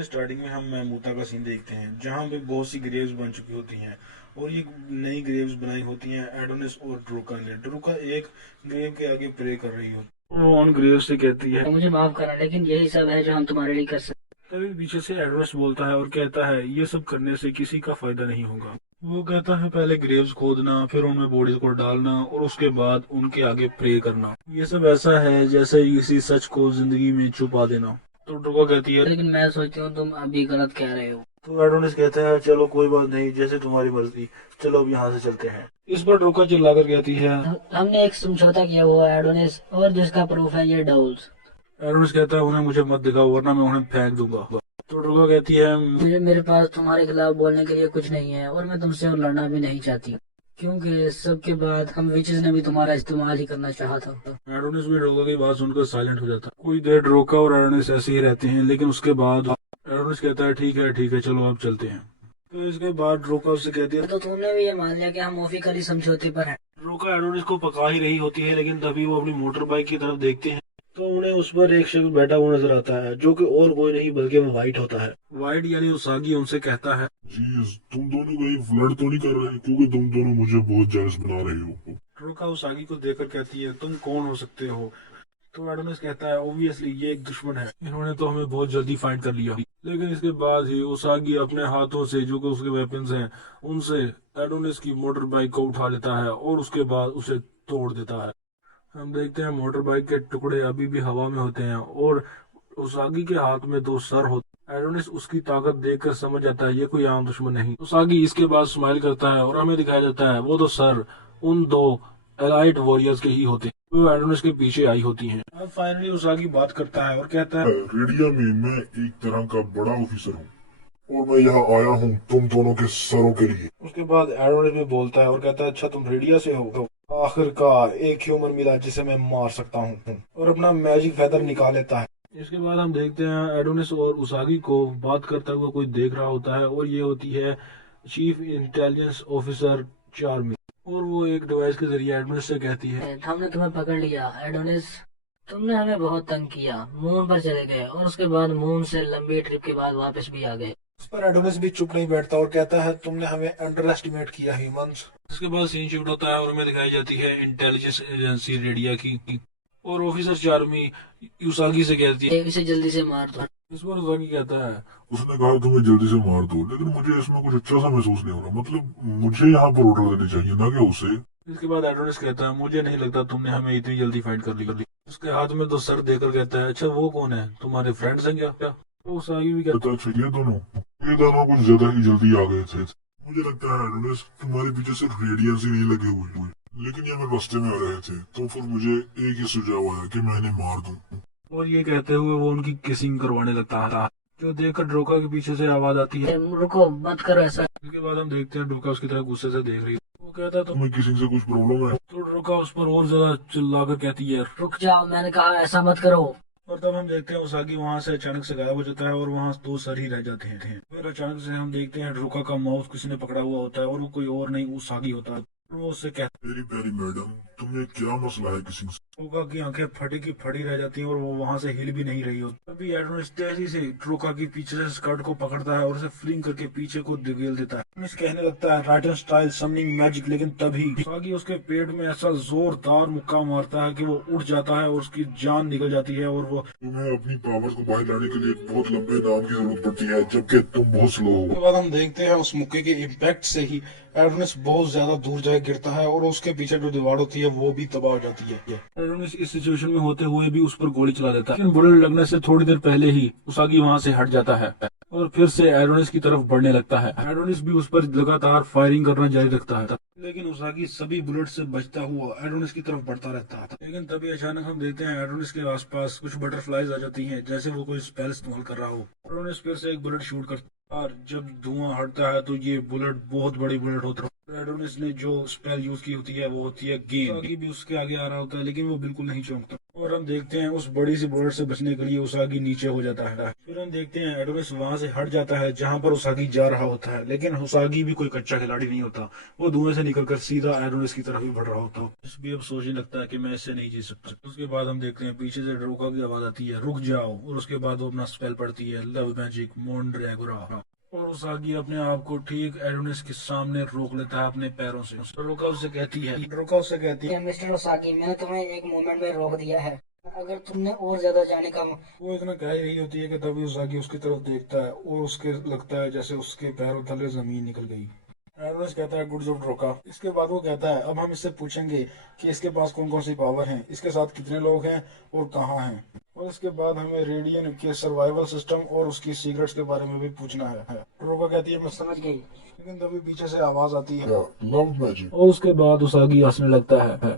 के स्टार्टिंग में हम महमूदा का सीन देखते हैं जहाँ पे बहुत सी ग्रेव्स बन चुकी होती हैं और ये नई ग्रेव्स बनाई होती हैं एडोनिस और ड्रूका ने। ड्रूका एक ग्रेव के आगे प्रे कर रही होती है। वो उन ग्रेव से कहती है तो मुझे माफ करना, लेकिन यही सब है जो हम तुम्हारे लिए कर सकते तभी पीछे से एडोनिस बोलता है और कहता है ये सब करने से किसी का फायदा नहीं होगा। वो कहता है पहले ग्रेव्स खोदना, फिर उनमें बॉडीज को डालना और उसके बाद उनके आगे प्रे करना, ये सब ऐसा है जैसे किसी सच को जिंदगी में छुपा देना। तो ड्रूका कहती है हैं। लेकिन मैं सोचती हूँ तुम अभी गलत कह रहे हो। तो एडोनिस कहता है चलो कोई बात नहीं, जैसे तुम्हारी मर्जी, चलो अब यहाँ से चलते हैं। इस पर ड्रूका चिल्लाकर कहती है हमने एक समझौता किया हुआ है एडोनिस, और जिसका प्रूफ है ये डाउल्स। एडोनिस कहता है उन्हें मुझे मत दिखाओ वरना मैं उन्हें फेंक दूंगा। तो ड्रूका कहती है मुझे मेरे पास तुम्हारे खिलाफ बोलने के लिए कुछ नहीं है, और मैं तुमसे और लड़ना भी नहीं चाहती, क्योंकि सबके बाद हम विचेस ने भी तुम्हारा इस्तेमाल ही करना चाहा था। एडोनिस भी ड्रूका की बात सुनकर साइलेंट हो जाता है। कोई देर ड्रूका और एडोनिस ऐसे ही रहते हैं, लेकिन उसके बाद एडोनिस कहता है ठीक है चलो अब चलते हैं। तो इसके बाद ड्रूका उससे कहती है तो तुमने भी ये मान लिया कि हम ऑफिशियली समझौते पर हैं। ड्रूका एडोनिस को पका ही रही होती है, लेकिन तभी वो अपनी मोटर बाइक की तरफ देखते हैं तो उन्हें उस पर एक शख्स बैठा हुआ नजर आता है जो कि और कोई नहीं बल्कि वो वाइट होता है। वाइट यानी उसागी उनसे कहता है जी, तुम दोनों कहीं फ्लर्ट तो नहीं कर रहे, क्योंकि तुम दोनों मुझे बहुत जेलस बना रहे हो। ड्रूका उसागी को देखकर कहती है तुम कौन हो सकते हो। तो एडोनिस कहता है ऑब्वियसली ये एक दुश्मन है, इन्होंने तो हमें बहुत जल्दी फाइंड कर लिया। लेकिन इसके बाद ही उसागी अपने हाथों से जो कि उसके वेपन्स हैं उनसे एडोनिस की मोटर बाइक को उठा लेता है और उसके बाद उसे तोड़ देता है। हम देखते हैं मोटर बाइक के टुकड़े अभी भी हवा में होते हैं और उसागी के हाथ में दो सर होते हैं। एडोनिस उसकी ताकत देखकर समझ जाता है ये कोई आम दुश्मन नहीं। उसागी इसके बाद स्माइल करता है और हमें दिखाया जाता है वो दो सर उन दो एलाइट वॉरियर्स के ही होते हैं जो एडोनिस के पीछे आई होती हैं। अब फाइनली उसागी बात करता है और कहता है रेडिया में मैं एक तरह का बड़ा ऑफिसर हूँ और मैं यहाँ आया हूँ तुम दोनों के सरों के लिए। उसके बाद एडोनिस भी बोलता है और कहता है अच्छा तुम रेडिया से हो। आखिरकार एक ह्यूमन मिला जिसे मैं मार सकता हूँ, और अपना मैजिक फेदर निकाल लेता है। इसके बाद हम देखते हैं एडोनिस और उसागी को बात करता हुआ कोई देख रहा होता है और ये होती है चीफ इंटेलिजेंस ऑफिसर चार्मी। और वो एक डिवाइस के जरिए एडोनिस से कहती है हमने तुम्हें पकड़ लिया एडोनिस, तुमने हमें बहुत तंग किया, मून पर चले गए और उसके बाद मून से लंबी ट्रिप के बाद वापस भी आ गए। उस पर एडोनिस भी चुप नहीं बैठता और कहता है तुमने हमें अंडर एस्टिमेट किया ह्यूमंस। इसके बाद सीन शिफ्ट होता है और हमें दिखाई जाती है इंटेलिजेंस एजेंसी रेडिया की और ऑफिसर चार्मी यूसागी से कहती है इसे जल्दी से मार दो। इस पर यूसागी कहता है उसने कहा तुम्हें जल्दी से मार दो, लेकिन मुझे इसमें कुछ अच्छा सा महसूस नहीं हो रहा। मतलब मुझे यहाँ पर ऑर्डर देने चाहिए, ना कि उसे। इसके बाद एडोनिस कहता है मुझे नहीं लगता तुमने हमें इतनी जल्दी फाइंड कर ली। उसके हाथ में दो सर देकर कहता है अच्छा वो कौन है, तुम्हारे फ्रेंड्स हैं क्या? तो यूसागी भी कहता पता चाहिए ये दोनों कुछ ज्यादा ही जल्दी आ गए थे। मुझे लगता है एडोनिस तुम्हारे पीछे सिर्फ रेडियंस ही नहीं लगे हुए, लेकिन ये मैं रास्ते में आ रहे थे, तो फिर मुझे एक ही सुझाव आया कि मैं इन्हें मार दूं। और ये कहते हुए वो उनकी किसिंग करवाने लगता था, जो देखकर ड्रोका के पीछे से आवाज आती है रुको मत करो ऐसा। इसके बाद हम देखते हैं ड्रोका उसकी तरफ गुस्से से देख रही है। वो कहता है तुम्हें किसी से कुछ प्रॉब्लम है? तो ड्रोका उस पर और ज्यादा चिल्लाकर कहती है रुक जाओ, मैंने कहा ऐसा मत करो। और तब हम देखते हैं उसागी वहां से अचानक से गायब हो जाता है और वहां दो सर ही रह जाते हैं। फिर अचानक से हम देखते हैं ड्रोका का माउथ किसी ने पकड़ा हुआ होता है और वो कोई और नहीं उसागी होता है। वो उससे कहता मेरी प्यारी मैडम, तुम्हें क्या मसला है किसी से? है ड्रोका की आंखें फटी की फटी रह जाती हैं और वो वहां से हिल भी नहीं रही होती। तभी एडोनिस तेजी से ड्रोका की पीछे से स्कर्ट को पकड़ता है और उसे फ्लिंग करके पीछे को धकेल देता है। एडोनिस कहने लगता है राइटन स्टाइल समनिंग मैजिक, लेकिन तभी उसागी उसके पेट में ऐसा जोरदार मुक्का मारता है कि वो उठ जाता है और उसकी जान निकल जाती है और वो तुम्हें अपनी पावर को बाहर लाने के लिए बहुत लंबे नाम की जरूरत पड़ती है, जबकि तुम बहुत स्लो हो। उसके बाद हम देखते हैं उस मुक्के के इम्पैक्ट से ही एडोनिस बहुत ज्यादा दूर जाके गिरता है और उसके पीछे जो दीवार होती है वो भी तबाह हो जाती है। एडोनिस इस सिचुएशन में होते हुए भी उस पर गोली चला देता है, लेकिन बुलेट लगने से थोड़ी देर पहले ही उसागी वहां से हट जाता है और फिर से एडोनिस की तरफ बढ़ने लगता है। एडोनिस भी उस पर लगातार फायरिंग करना जारी रखता है, लेकिन उसागी सभी बुलेट से बचता हुआ एडोनिस की तरफ बढ़ता रहता है। लेकिन तभी अचानक हम देखते हैं एडोनिस के आसपास कुछ बटरफ्लाईज आ जाती हैं, जैसे वो कोई स्पेल इस्तेमाल कर रहा हो। एडोनिस फिर से एक बुलेट शूट कर और जब धुआं हटता है तो ये बुलेट बहुत बड़ी बुलेट होता है। एडोनिस ने जो स्पेल यूज की होती है वो होती है गेम। उसागी भी उसके आगे आ रहा होता है लेकिन वो बिल्कुल नहीं चौंकता। और हम देखते हैं उस बड़ी सी बुलेट से बचने के लिए उसागी नीचे हो जाता है। फिर हम देखते हैं एडोनिस वहां से हट जाता है जहां पर उसागी जा रहा होता है, लेकिन उसागी भी कोई कच्चा खिलाड़ी नहीं होता। वो धुएं से निकलकर सीधा एडोनिस की तरफ ही बढ़ रहा होता है। इस भी अब सोचने लगता है कि मैं इससे नहीं जीत सकता। उसके बाद हम देखते हैं पीछे से ड्रोका की आवाज आती है, रुक जाओ। और उसके बाद वो अपना स्पेल पढ़ती है, लव मैजिक मोनड्रैगोरा। और उसागी अपने आप को ठीक एडोनिस के सामने रोक लेता है अपने पैरों से। ड्रोका उससे कहती है मिस्टर ओसागी, मैंने तुम्हें एक मोमेंट में रोक दिया है। अगर तुमने और ज्यादा जाने का वो इतना कह ही रही होती है कि तभी उसागी उसकी तरफ देखता है और उसके लगता है जैसे उसके पैरों तले जमीन निकल गई। एडोनिस कहता है गुड जॉब ड्रोका। इसके बाद वो कहता है अब हम इससे पूछेंगे कि इसके पास कौन कौन सी पावर हैं, इसके साथ कितने लोग हैं और कहाँ हैं। और इसके बाद हमें रेडियन के सर्वाइवल सिस्टम और उसकी सीक्रेट्स के बारे में भी पूछना है। ड्रोका कहती है मैं समझ गई। लेकिन तभी पीछे से आवाज आती है लव मैजिक। और उसके बाद उसागी हंसने लगता है।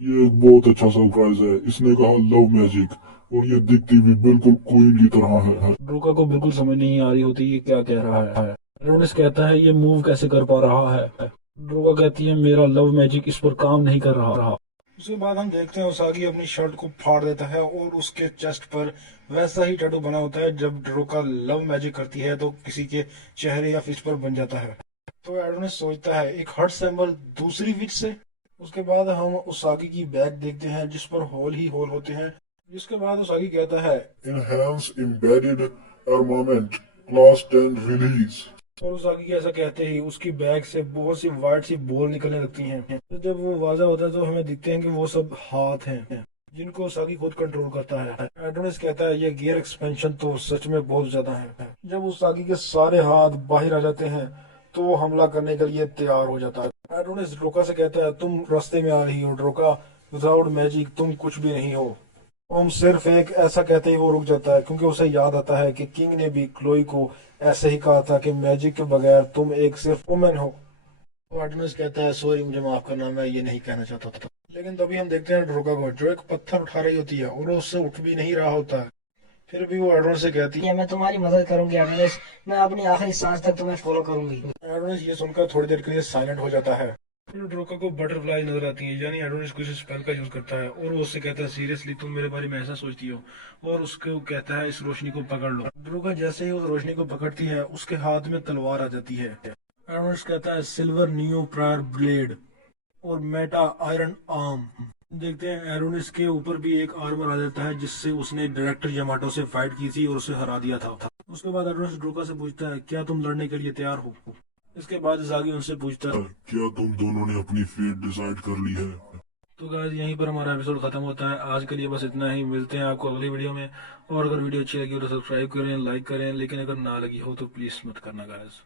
ये एक बहुत अच्छा सरप्राइज है। इसने कहा लव मैजिक और ये दिखती भी बिल्कुल क्वीन की तरह है। ड्रोका को बिल्कुल समझ नहीं आ रही होती ये क्या कह रहा है। एडोनिस कहता है ये मूव कैसे कर पा रहा है। ड्रोका कहती है मेरा लव मैजिक इस पर काम नहीं कर रहा। उसके बाद हम देखते हैं उसागी अपनी शर्ट को फाड़ देता है और उसके चेस्ट पर वैसा ही टैटू बना होता है जब ड्रोका लव मैजिक करती है तो किसी के चेहरे या फेस पर बन जाता है। तो एडोनिस सोचता है एक हार्ट सिंबल दूसरी विच से। उसके बाद हम उसागी की बैग देखते हैं जिस पर होल ही होल होते हैं। जिसके बाद उसागी कहता है Enhance embedded armament class 10 release। और उसागी के ऐसा कहते ही उसकी बैग से बहुत सी वाइट सी बॉल निकलने लगती हैं। तो जब वो वाजा होता है तो हमें दिखते हैं कि वो सब हाथ हैं जिनको उसागी खुद कंट्रोल करता है। एडोनिस कहता है ये गियर एक्सपेंशन तो सच में बहुत ज्यादा है। जब उसागी के सारे हाथ बाहर आ जाते हैं तो वो हमला करने के लिए तैयार हो जाता है। एडोनिस ड्रोका से कहता है तुम रास्ते में आ रही हो ड्रोका, विदाउट मैजिक तुम कुछ भी नहीं हो। ओम सिर्फ एक ऐसा कहते ही वो रुक जाता है क्योंकि उसे याद आता है कि किंग ने भी क्लोई को ऐसे ही कहा था कि मैजिक के बगैर तुम एक सिर्फ वुमेन हो। तो एडोनिस कहता है सॉरी मुझे माफ करना, मैं ये नहीं कहना चाहता था। लेकिन तभी हम देखते हैं ड्रोका को जो एक पत्थर उठा रही होती है और वो उससे उठ भी नहीं रहा होता है। फिर भी वो एडोनिस से कहती है मैं तुम्हारी मदद करूंगी एडोनिस, मैं अपनी आखिरी सांस तक तुम्हें फॉलो करूंगी। एडोनिस ये सुनकर थोड़ी देर के लिए साइलेंट हो जाता है। फिर ड्रोका को बटरफ्लाई नजर आती है, यानी एडोनिस कुछ स्पेल का यूज करता है और वो उससे कहता है सीरियसली तुम मेरे बारे में ऐसा सोचती हो। और उसको कहता है इस रोशनी को पकड़ लो। ड्रोका जैसे ही उस रोशनी को पकड़ती है उसके हाथ में तलवार आ जाती है। एडोनिस कहता है सिल्वर नियो प्रायर ब्लेड और मेटा आयरन आर्म। देखते हैं एडोनिस के ऊपर भी एक आर्मर आ जाता है जिससे उसने डायरेक्टर यामाटो से फाइट की थी और उसे हरा दिया था। उसके बाद एडोनिस ड्रोका से पूछता है क्या तुम लड़ने के लिए तैयार हो। इसके बाद उसागी उनसे पूछता है क्या तुम दोनों ने अपनी फेट डिसाइड कर ली है? तो गाइस यहीं पर हमारा एपिसोड खत्म होता है। आज के लिए बस इतना ही। मिलते हैं आपको अगली वीडियो में। और अगर वीडियो अच्छी लगी हो तो सब्सक्राइब करें, लाइक करें, लेकिन अगर ना लगी हो तो प्लीज मत करना गाइस।